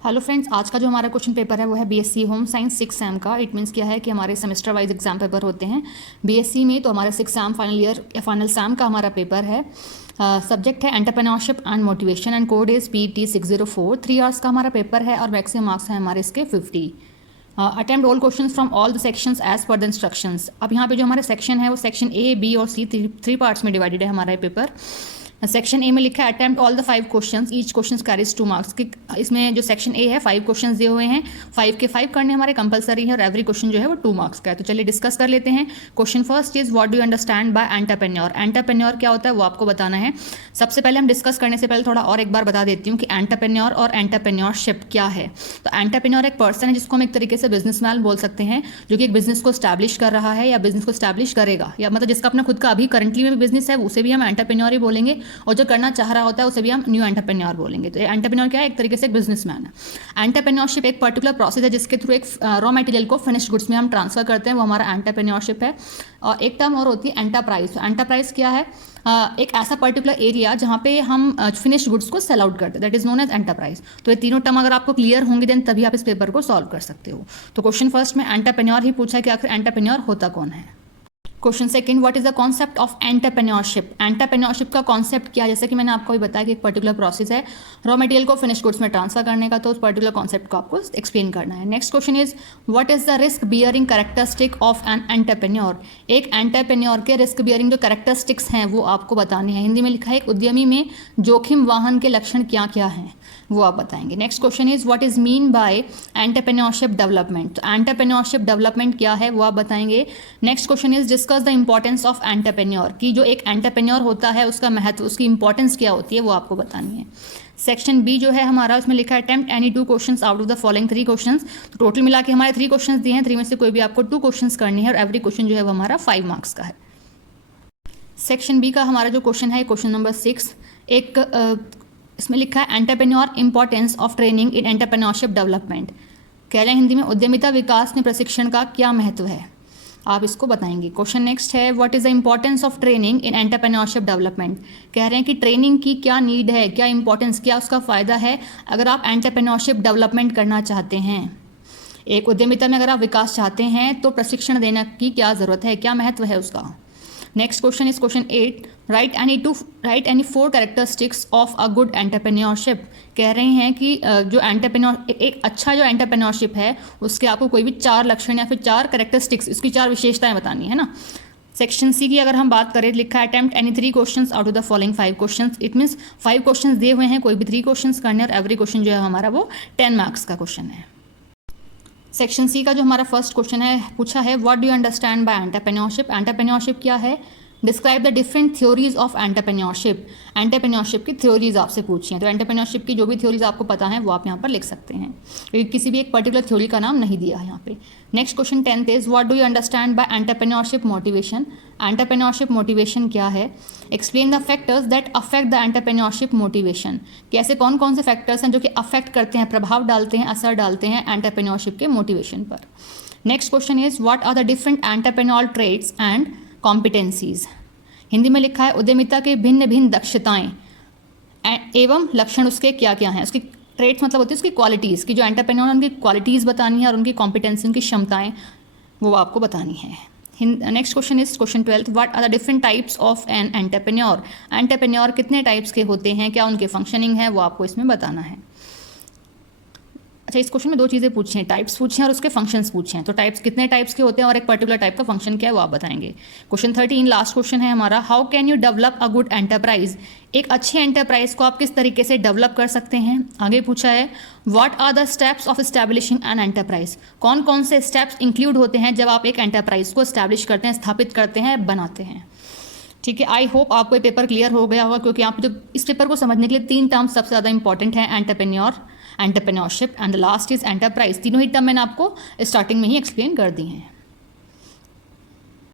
Hello friends, आज का जो हमारा क्वेश्चन पेपर है वो है बीएससी होम साइंस 6 सेम का। इट मीन्स क्या है कि हमारे सेमेस्टर वाइज एग्जाम पेपर होते हैं बीएससी में। तो हमारा 6 सेम फाइनल ईयर या फाइनल सेम का हमारा पेपर है। सब्जेक्ट है entrepreneurship and motivation and code is PT604। 3 hours का हमारा पेपर है और मैक्सिमम मार्क्स हैं हमारे इसके 50। Attempt all question from all the sections as per the instructions. अब यहाँ पे जो हमारे सेक्शन है वो सेक्शन A, B और C थ्री पार्ट्स में डिवाइडेड है हमारा पेपर। सेक्शन ए में लिखा है attempt all the 5 questions, each question carries 2 marks. कि इसमें जो सेक्शन ए है 5 क्वेश्चंस दिए हुए हैं, 5 के 5 करने हमारे कंपलसरी है और एवरी क्वेश्चन जो है वो 2 मार्क्स का है। तो चलिए डिस्कस कर लेते हैं। Question first is what do you understand by entrepreneur. Entrepreneur क्या होता है वो आपको बताना है। सबसे पहले हम डिस्कस करने से पहले थोड़ा और एक बार बता देती हूँ कि एंटरप्रेन्योर और एंटरप्रेन्योरशिप क्या है। तो एंटरप्रेन्योर एक पर्सन है जिसको हम एक तरीके से बिजनेसमैन बोल सकते हैं, जो कि एक बिजनेस को स्टैब्लिश कर रहा है या बिजनेस को स्टैब्लिश करेगा, या मतलब जिसका अपना खुद का अभी करंटली में भी बिजनेस है उसे भी हम एंटरप्रेन्योर ही बोलेंगे, और जो करना चाह रहा होता है उसे भी हम न्यू एंटरप्रेन्योर बोलेंगे। तो एंटरप्रेन्योर क्या है? एक तरीके से एक बिजनेसमैन है। एंटरप्रेन्योरशिप एक पर्टिकुलर प्रोसेस है जिसके थ्रू एक रॉ मटेरियल को फिनिश्ड गुड्स में हम ट्रांसफर करते हैं, वो हमारा एंटरप्रेन्योरशिप है। और एक टर्म और होती है एंटरप्राइज। एंटरप्राइज क्या है? एक ऐसा पर्टिकुलर एरिया जहाँ पे हम फिनिश्ड गुड्स को सेल आउट करते हैं, that is known as enterprise. तो ये तीनों टर्म अगर आपको क्लियर होंगे देन तभी आप इस पेपर को सॉल्व कर सकते हो। तो क्वेश्चन फर्स्ट में एंटरप्रेन्योर ही पूछा है कि आखिर एंटरप्रेन्योर होता कौन है। Question second, what is the concept of entrepreneurship. Entrepreneurship का कॉन्सेप्ट क्या है? जैसे कि मैंने आपको भी बताया कि एक पर्टिकुलर प्रोसेस है रॉ मटेरियल को फिनिश गुड्स में ट्रांसफर करने का, तो उस पर्टिकुलर कॉन्सेप्ट को आपको एक्सप्लेन करना है। Next question is what is the risk bearing characteristic of an entrepreneur. एक एंटरप्रेन्योर के रिस्क बियरिंग जो कैरेक्टरिस्टिक्स हैं वो आपको बताने हैं। हिंदी में लिखा है एक उद्यमी में जोखिम वाहन के लक्षण क्या क्या हैं वो आप बताएंगे। Next question is what is mean by entrepreneurship development. तो एंटरप्रेन्योरशिप डेवलपमेंट क्या है वो आप बताएंगे। Next question is discuss the importance of entrepreneur, कि जो एक एंटरप्रेन्योर होता है उसका महत्व, उसकी इंपॉर्टेंस क्या होती है वो आपको बतानी है। सेक्शन बी जो है हमारा उसमें लिखा है attempt any 2 questions out of the following 3 questions. तो टोटल मिला के हमारे 3 क्वेश्चंस दिए हैं, 3 में से कोई भी आपको 2 क्वेश्चंस करनी है और एवरी क्वेश्चन जो है वो हमारा 5 मार्क्स का है। सेक्शन बी का हमारा जो क्वेश्चन है क्वेश्चन नंबर 6, एक इसमें लिखा है entrepreneur importance of training in entrepreneurship development. कह रहे हैं हिंदी में उद्यमिता विकास में प्रशिक्षण का क्या महत्व है, आप इसको बताएंगे। क्वेश्चन नेक्स्ट है what is the importance of training in entrepreneurship development. कह रहे हैं कि ट्रेनिंग की क्या नीड है, क्या इंपॉर्टेंस, क्या उसका फ़ायदा है अगर आप एंटरप्रेन्योरशिप डेवलपमेंट करना चाहते हैं। एक उद्यमिता में अगर आप विकास चाहते हैं तो प्रशिक्षण देने की क्या ज़रूरत है, क्या महत्व है उसका। Next question is question 8, right any 4 characteristics of a good entrepreneurship. कह रहे हैं कि जो एंटरप्रेन्योर एक अच्छा जो एंटरप्रेन्योरशिप है उसके आपको कोई भी 4 लक्षण या फिर 4 कैरेक्टरिस्टिक्स, उसकी 4 विशेषताएं बतानी है ना। सेक्शन सी की अगर हम बात करें, लिखा है attempt any 3 questions out of the following 5 questions. It means 5 questions दिए हुए हैं, कोई भी 3 क्वेश्चंस करने और एवरी क्वेश्चन जो है हमारा वो 10 मार्क्स का क्वेश्चन है। सेक्शन सी का जो हमारा फर्स्ट क्वेश्चन है पूछा है what do you understand by entrepreneurship. Entrepreneurship क्या है? Describe the different theories of entrepreneurship. Entrepreneurship की थ्योरीज आपसे पूछी हैं, तो एंटरप्रेन्योरशिप की जो भी थ्योरीज आपको पता है वो आप यहाँ पर लिख सकते हैं, क्योंकि किसी भी एक पर्टिकुलर थ्योरी का नाम नहीं दिया है यहाँ पे। Next question 10th is what do you understand by entrepreneurship motivation. Entrepreneurship motivation क्या है? Explain the factors that affect the entrepreneurship motivation. कि ऐसे कौन कौन से फैक्टर्स हैं जो कि अफेक्ट करते हैं, प्रभाव डालते हैं, असर डालते हैं एंटरप्रेन्योरशिप के मोटिवेशन पर। Next question is what are the different entrepreneur traits and competencies. Hindi में लिखा है उद्यमिता के भिन्न भिन्न दक्षताएं एवं लक्षण उसके क्या क्या हैं। उसकी ट्रेड्स मतलब होती है उसकी क्वालिटीज़, की जो एंटरप्रेन्योर उनकी क्वालिटीज़ बतानी है और उनकी कॉम्पिटेंसी, उनकी क्षमताएं वो आपको बतानी है। Next question is question 12, what are the different types of an entrepreneur. Entrepreneur कितने टाइप्स के होते हैं, क्या उनके फंक्शनिंग है वो आपको इसमें बताना है। अच्छा, इस क्वेश्चन में 2 चीज़ें पूछी हैं, टाइप्स पूछे हैं और उसके फंक्शंस पूछे हैं। तो टाइप्स कितने टाइप्स के होते हैं और एक पर्टिकुलर टाइप का फंक्शन क्या है वो आप बताएंगे। क्वेश्चन 13 लास्ट क्वेश्चन है हमारा, how can you develop a good enterprise. एक अच्छे एंटरप्राइज को आप किस तरीके से डेवलप कर सकते हैं। आगे पूछा है what are the steps of establishing an enterprise. कौन कौन से स्टेप्स इंक्लूड होते हैं जब आप एक एंटरप्राइज को एस्टैब्लिश करते हैं, स्थापित करते हैं, बनाते हैं। ठीक है, आई होप आपको ये पेपर क्लियर हो गया होगा, क्योंकि आप जो इस पेपर को समझने के लिए 3 टर्म्स सबसे ज़्यादा इंपॉर्टेंट है, entrepreneur, entrepreneurship and the last is enterprise. तीनों ही टर्म मैंने आपको स्टार्टिंग में ही एक्सप्लेन कर दी हैं।